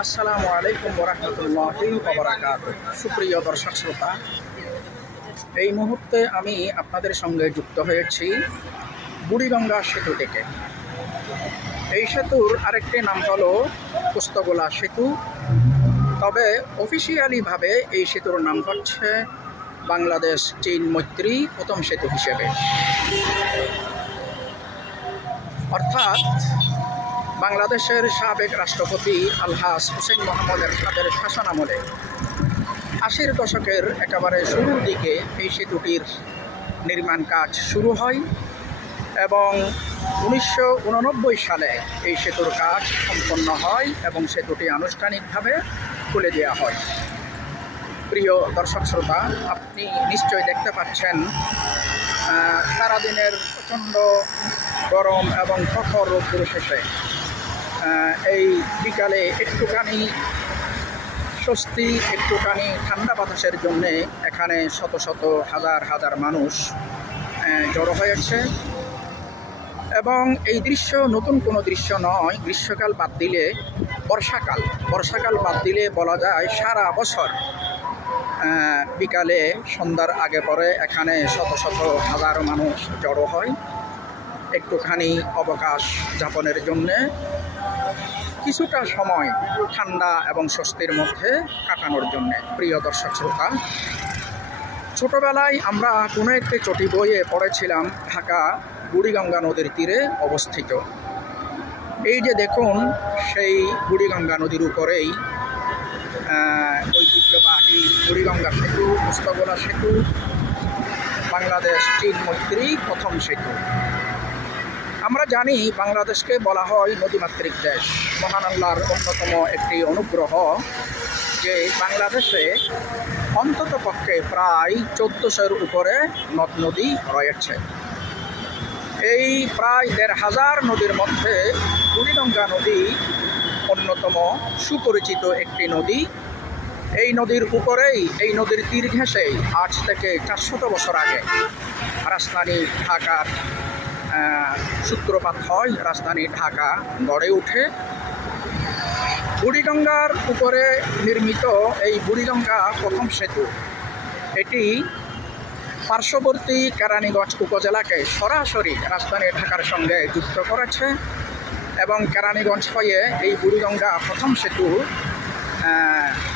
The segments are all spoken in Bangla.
আসসালামু আলাইকুম ওরহমতুল্লাহি ওয়া বারাকাতুহু। সুপ্রিয় দর্শক শ্রোতা, এই মুহূর্তে আমি আপনাদের সঙ্গে যুক্ত হয়েছি বুড়িগঙ্গা সেতু থেকে। এই সেতুর আরেকটি নাম হলো পোস্তগোলা সেতু, তবে অফিসিয়ালিভাবে এই সেতুর নাম হচ্ছে বাংলাদেশ চীন মৈত্রী প্রথম সেতু হিসেবে। অর্থাৎ বাংলাদেশের সাবেক রাষ্ট্রপতি আলহাজ হুসেইন মোহাম্মদ এরশাদের শাসনামলে ৮০-র দশকের একেবারে শুরুর দিকে এই সেতুটির নির্মাণ কাজ শুরু হয় এবং ১৯৮৯ সালে এই সেতুর কাজ সম্পন্ন হয় এবং সেতুটি আনুষ্ঠানিকভাবে খুলে দেওয়া হয়। প্রিয় দর্শক শ্রোতা, আপনি নিশ্চয়ই দেখতে পাচ্ছেন সারাদিনের প্রচণ্ড গরম এবং প্রখর রোদ্দুর শেষে এই বিকালে একটুখানি স্বস্তি, একটুখানি ঠান্ডা বাতাসের জন্যে এখানে শত শত হাজার হাজার মানুষ জড়ো হয়েছে। এবং এই দৃশ্য নতুন কোনো দৃশ্য নয়। গ্রীষ্মকাল বাদ দিলে বর্ষাকাল বাদ দিলে বলা যায় সারা বছর বিকালে সন্ধ্যার আগে পরে এখানে শত শত হাজার মানুষ জড়ো হয় একটুখানি অবকাশ যাপনের জন্যে, কিছুটা সময় ঠান্ডা এবং স্বস্তির মধ্যে কাটানোর জন্যে। প্রিয় দর্শক শ্রোতা, ছোটোবেলায় আমরা কোনো একটি চটি বইয়ে পড়েছিলাম ঢাকা বুড়িগঙ্গা নদীর তীরে অবস্থিত। এই যে দেখুন, সেই বুড়িগঙ্গা নদীর উপরেই ঐতিহ্যবাহী বুড়িগঙ্গা সেতু, পোস্তগোলা সেতু, বাংলাদেশ চীন মৈত্রী প্রথম সেতু। আমরা জানি বাংলাদেশকে বলা হয় নদীমাতৃক দেশ। মহান আল্লাহর অন্যতম একটি অনুগ্রহ যে বাংলাদেশে অন্তত পক্ষে প্রায় ১৪০০-এর উপরে নদ নদী রয়েছে। এই প্রায় ১৫০০ নদীর মধ্যে বুড়িগঙ্গা নদী অন্যতম সুপরিচিত একটি নদী। এই নদীর উপরেই, এই নদীর তীর ঘেঁষেই আজ থেকে ৪০০ বছর আগে রাজধানী ঢাকার সূত্রপাত হয়, রাজধানী ঢাকা গড়ে ওঠে। বুড়িগঙ্গার উপরে নির্মিত এই বুড়িগঙ্গা প্রথম সেতু, এটি পার্শ্ববর্তী কেরানীগঞ্জ উপজেলাকে সরাসরি রাজধানী ঢাকার সঙ্গে যুক্ত করেছে এবং কেরানীগঞ্জ হয়ে এই বুড়িগঙ্গা প্রথম সেতু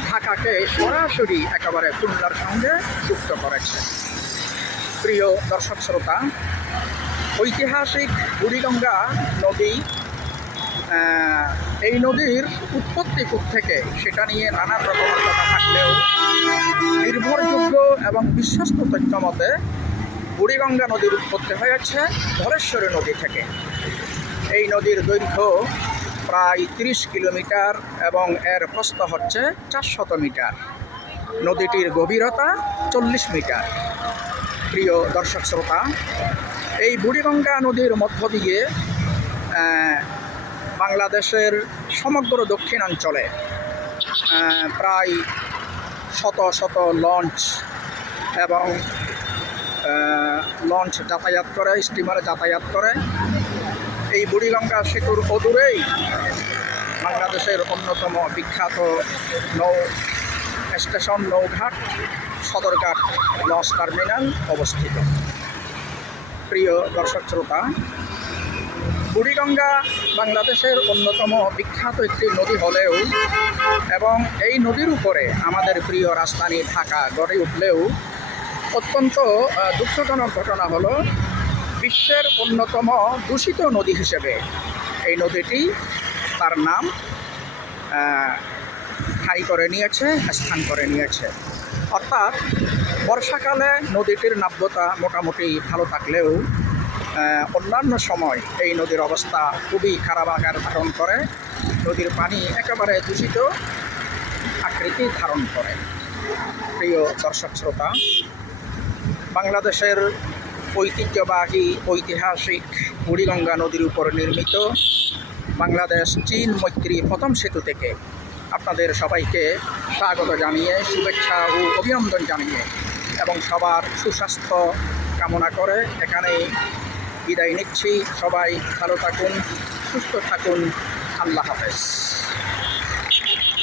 ঢাকাকে সরাসরি একেবারে খুলনার সঙ্গে যুক্ত করেছে। প্রিয় দর্শক শ্রোতা, ঐতিহাসিক বুড়িগঙ্গা নদী, এই নদীর উৎপত্তি থেকে সেটা নিয়ে নানান রকমের কথা থাকলেও নির্ভরযোগ্য এবং বিশ্বস্ত তথ্য মতে বুড়িগঙ্গা নদীর উৎপত্তি হয়েছে ধলেশ্বরী নদী থেকে। এই নদীর দৈর্ঘ্য প্রায় ৩০ কিলোমিটার এবং এর প্রস্থ হচ্ছে ৪০০ মিটার। নদীটির গভীরতা ৪০ মিটার। প্রিয় দর্শক শ্রোতা, এই বুড়িগঙ্গা নদীর মধ্য দিয়ে বাংলাদেশের সমগ্র দক্ষিণাঞ্চলে প্রায় শত শত লঞ্চ এবং লঞ্চ যাতায়াত করে, স্টিমারে যাতায়াত করে। এই বুড়িগঙ্গা সেতুর অদূরেই বাংলাদেশের অন্যতম বিখ্যাত নৌ স্টেশন, নৌঘাট, সদরঘাট লঞ্চ টার্মিনাল অবস্থিত। প্রিয় দর্শক শ্রোতা, বুড়িগঙ্গা বাংলাদেশের অন্যতম বিখ্যাত একটি নদী হলেও এবং এই নদীর উপরে আমাদের প্রিয় রাজধানী ঢাকা গড়ে উঠলেও অত্যন্ত দুঃখজনক ঘটনা হলো বিশ্বের অন্যতম দূষিত নদী হিসেবে এই নদীটি তার নাম স্থান করে নিয়েছে। অর্থাৎ বর্ষাকালে নদীটির নাব্যতা মোটামুটি ভালো থাকলেও অন্যান্য সময় এই নদীর অবস্থা খুবই খারাপ আকার ধারণ করে। নদীর পানি একেবারে দূষিত আকৃতি ধারণ করে। প্রিয় দর্শক শ্রোতা, বাংলাদেশের ঐতিহ্যবাহী ঐতিহাসিক বুড়িগঙ্গা নদীর উপর নির্মিত বাংলাদেশ চীন মৈত্রী প্রথম সেতু থেকে আপনাদের সবাইকে স্বাগত জানিয়ে, শুভেচ্ছা ও অভিনন্দন জানিয়ে এবং সবার সুস্বাস্থ্য কামনা করে এখানে বিদায় নিচ্ছি। সবাই ভালো থাকুন, সুস্থ থাকুন। আল্লাহ হাফেজ।